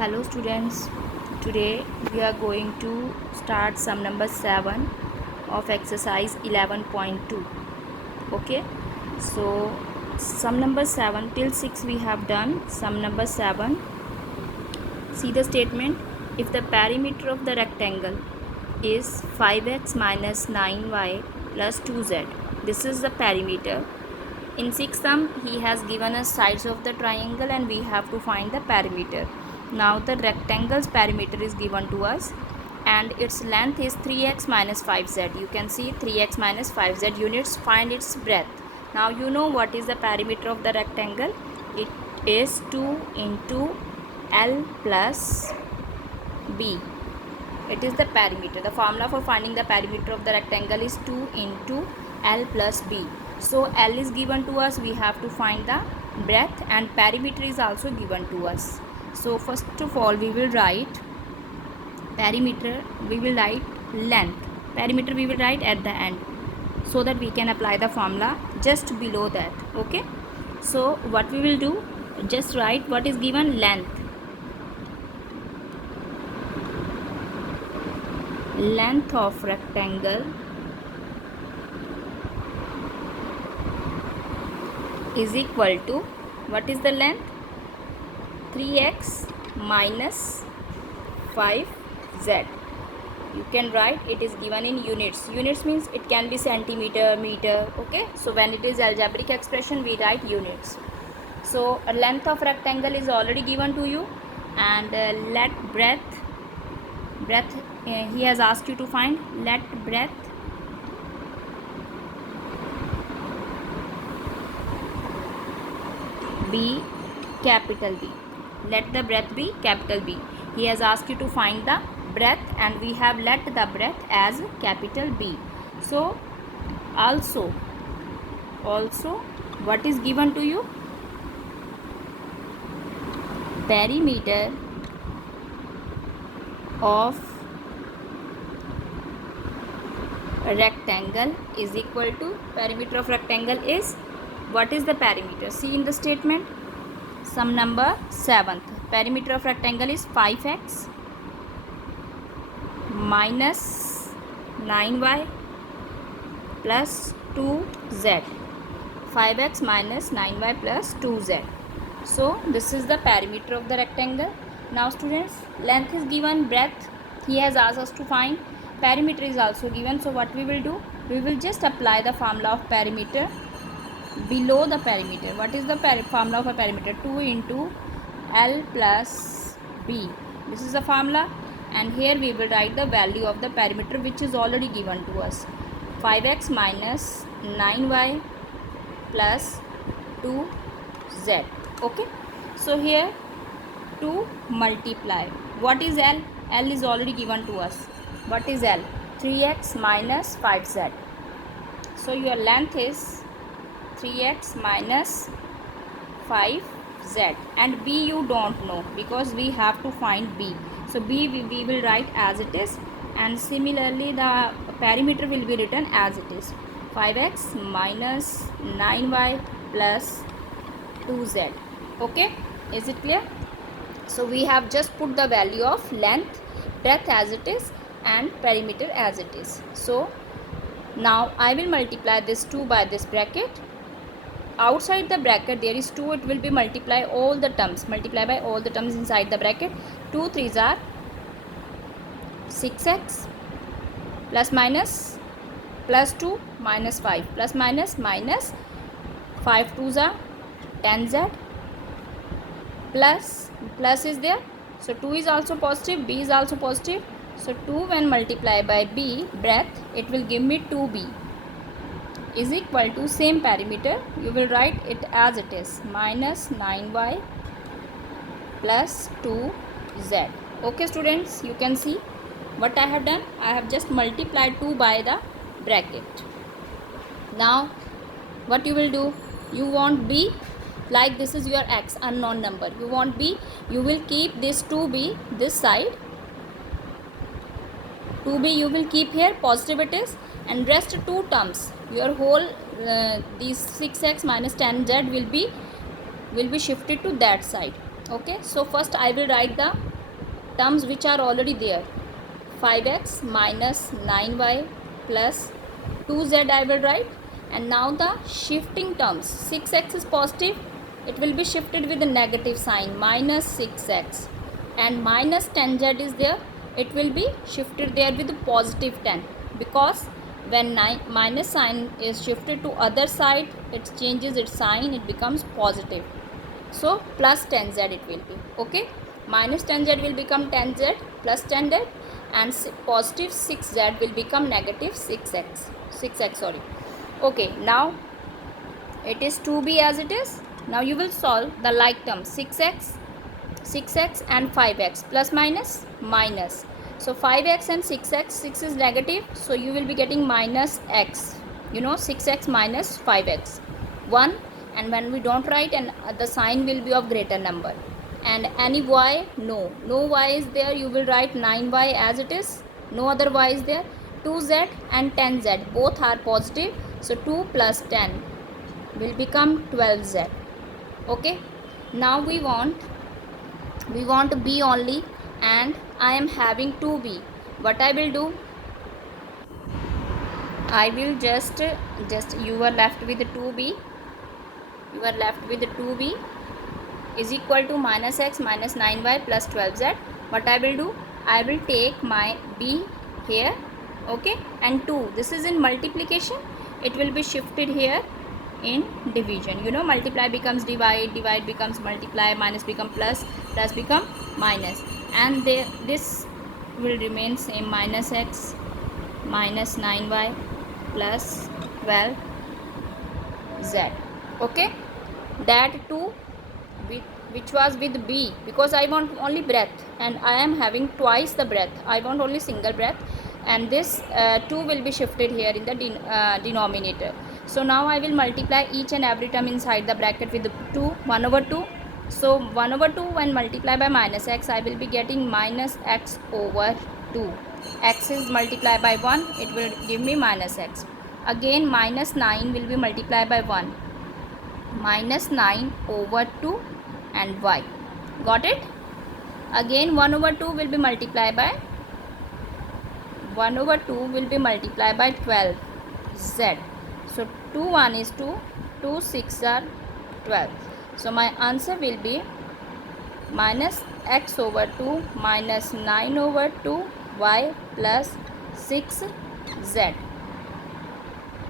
Hello students, today we are going to start sum number 7 of exercise 11.2. Okay, so sum number 7 till 6 we have done. Sum number 7, see the statement. If the perimeter of the rectangle is 5x minus 9y plus 2z, this is the perimeter. In 6th sum, he has given us sides of the triangle and we have to find the perimeter. Now the rectangle's perimeter is given to us and its length is 3x minus 5z. You can see 3x minus 5z units. Find its breadth. Now you know what is the perimeter of the rectangle. It is 2 into L plus B. It is the perimeter. The formula for finding the perimeter of the rectangle is 2 into L plus B. So L is given to us, we have to find the breadth, and perimeter is also given to us. So first of all we will write perimeter, we will write length. Perimeter we will write at the end so that we can apply the formula just below that. Okay, so what we will do, just write what is given, length. Length of rectangle is equal to, what is the length? 3x minus 5z. You can write, it is given in units. Units means it can be centimeter, meter. Okay, so when it is algebraic expression we write units. So a length of rectangle is already given to you, and let breadth he has asked you to find. Let breadth be capital B. Let the breadth be capital B. He has asked you to find the breadth and we have let the breadth as capital B. So also what is given to you? Perimeter of rectangle is equal to, perimeter of rectangle is, what is the perimeter? See in the statement, sum number 7th, perimeter of rectangle is 5x minus 9y plus 2z. 5x minus 9y plus 2z. So this is the perimeter of the rectangle. Now students, length is given, breadth he has asked us to find, perimeter is also given. So what we will do, we will just apply the formula of perimeter below the perimeter. What is the formula for perimeter? 2 into L plus B. This is the formula, and here we will write the value of the perimeter which is already given to us. 5x minus 9y plus 2z. Okay, so here to multiply. What is L? L is already given to us. What is L? 3x minus 5z. So your length is 3x minus 5z, and B you don't know because we have to find B. So B we will write as it is, and similarly the perimeter will be written as it is, 5x minus 9y plus 2z. Okay, is it clear? So we have just put the value of length, breadth as it is, and perimeter as it is. So now I will multiply this 2 by this bracket. Outside the bracket there is 2, it will be multiply all the terms, multiply by all the terms inside the bracket. 2 3s are 6x plus minus plus 2 minus 5 plus minus minus 5 2s are 10z plus is there, so 2 is also positive, B is also positive. So 2 when multiplied by B, breadth, it will give me 2b is equal to, same perimeter you will write it as it is, minus 9y plus 2z. Okay students, you can see what I have done. I have just multiplied 2 by the bracket. Now what you will do, you want B, like this is your x, unknown number, you want B, you will keep this 2b this side, 2b you will keep here, positive it is, and rest 2 terms, your whole these 6x minus 10z will be shifted to that side. Okay, so first I will write the terms which are already there. 5x minus 9y plus 2z I will write. And now the shifting terms, 6x is positive, it will be shifted with a negative sign, minus 6x. And minus 10z is there, it will be shifted there with positive 10, because when minus sign is shifted to other side, it changes its sign, it becomes positive. So plus 10z it will be. Okay, minus 10z will become 10z plus 10z, and positive 6z will become negative 6x sorry. Okay, now it is 2b as it is. Now you will solve the like term, 6x and 5x, plus minus minus. So 5x and 6x, 6 is negative, so you will be getting minus x, 6x minus 5x, 1. And when we don't write, and the sign will be of greater number. And any y, no y is there, you will write 9y as it is, no other y is there. 2z and 10z both are positive, so 2 plus 10 will become 12z. Okay, now we want b only, and I am having 2b. What I will do, I will just you are left with 2b, is equal to minus x minus 9y plus 12z. What I will do, I will take my b here, okay, and 2, this is in multiplication, it will be shifted here in division. Multiply becomes divide, divide becomes multiply, minus become plus, plus become minus, and this will remain same, minus x minus 9y plus 12z. Okay, that 2 which was with b, because I want only breadth and I am having twice the breadth, I want only single breadth, and this 2 will be shifted here in the denominator. So now I will multiply each and every term inside the bracket with 2, 1 over 2. So 1 over 2 when multiplied by minus x, I will be getting minus x over 2. X is multiplied by 1, it will give me minus x. Again minus 9 will be multiplied by 1, minus 9 over 2 and y. Got it? Again 1 over 2 will be multiplied by 12z. So 2 1 is 2, 2 6 are 12. So my answer will be minus x over 2 minus 9 over 2 y plus 6z.